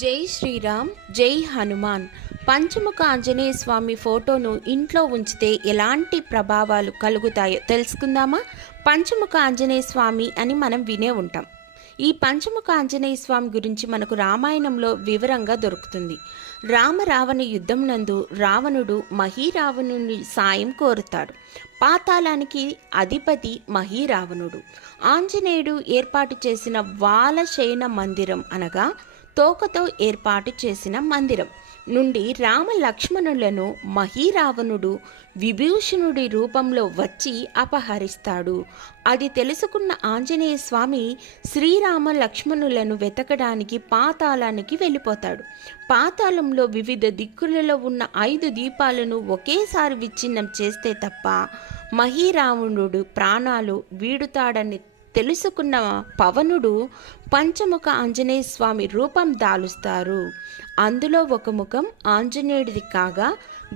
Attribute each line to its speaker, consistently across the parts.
Speaker 1: జై శ్రీరామ్ జై హనుమాన్. పంచముఖ ఆంజనేయ స్వామి ఫోటోను ఇంట్లో ఉంచితే ఎలాంటి ప్రభావాలు కలుగుతాయో తెలుసుకుందామా? పంచముఖ ఆంజనేయ స్వామి అని మనం వినే ఉంటాం. ఈ పంచముఖ ఆంజనేయ స్వామి గురించి మనకు రామాయణంలో వివరంగా దొరుకుతుంది. రామరావణ యుద్ధం నందు రావణుడు మహీరావణుని సాయం కోరుతాడు. పాతాళానికి అధిపతి మహీరావణుడు. ఆంజనేయుడు ఏర్పాటు చేసిన వాలశయన మందిరం అనగా తోకతో ఏర్పాటు చేసిన మందిరం నుండి రామ లక్ష్మణులను మహీరావణుడు విభూషణుడి రూపంలో వచ్చి అపహరిస్తాడు. అది తెలుసుకున్న ఆంజనేయ స్వామి శ్రీరామ లక్ష్మణులను వెతకడానికి పాతాళానికి వెళ్ళిపోతాడు. పాతాళంలో వివిధ దిక్కులలో ఉన్న ఐదు దీపాలను ఒకేసారి విచ్ఛిన్నం చేస్తే తప్ప మహీరావణుడు ప్రాణాలు వీడుతాడని తెలుసుకున్న పవనుడు పంచముఖ ఆంజనేయ స్వామి రూపం దాలుస్తారు. అందులో ఒక ముఖం ఆంజనేయుడిది కాగా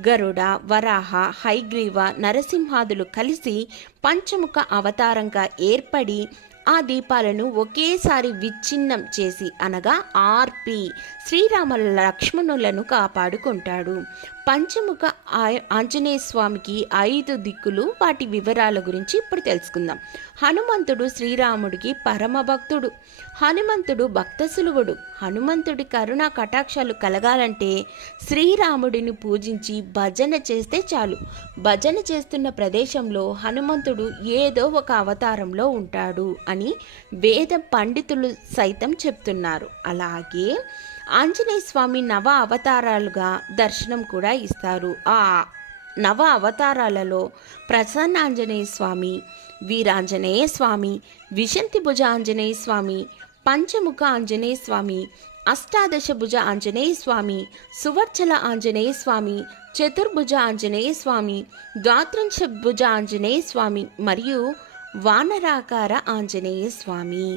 Speaker 1: గరుడ వరాహ హైగ్రీవ నరసింహాదులు కలిసి పంచముఖ అవతారంగా ఏర్పడి ఆ దీపాలను ఒకేసారి విచ్ఛిన్నం చేసి అనగా ఆర్పి శ్రీరామ లక్ష్మణులను కాపాడుకుంటాడు. పంచముఖ ఆంజనేయ స్వామికి ఐదు దిక్కులు. వాటి వివరాల గురించి ఇప్పుడు తెలుసుకుందాం. హనుమంతుడు శ్రీరాముడికి పరమ భక్తుడు. హనుమంతుడు భక్త సులువుడు హనుమంతుడి కరుణా కటాక్షాలు కలగాలంటే శ్రీరాముడిని పూజించి భజన చేస్తే చాలు. భజన చేస్తున్న ప్రదేశంలో హనుమంతుడు ఏదో ఒక అవతారంలో ఉంటాడు అని వేద పండితులు సైతం చెప్తున్నారు. అలాగే ఆంజనేయ స్వామి నవ అవతారాలుగా దర్శనం కూడా ఇస్తారు. ఆ నవ అవతారాలలో ప్రసన్న ఆంజనేయ స్వామి వీరాంజనేయ స్వామి విశంతి భుజ ఆంజనేయ స్వామి పంచముఖ ఆంజనేయ స్వామి అష్టాదశ భుజ ఆంజనేయ స్వామి సువర్చల ఆంజనేయ స్వామి చతుర్భుజ ఆంజనేయ స్వామి ద్వాత్రంశ భుజ ఆంజనేయ స్వామి మరియు వానరాకార ఆంజనేయ స్వామి.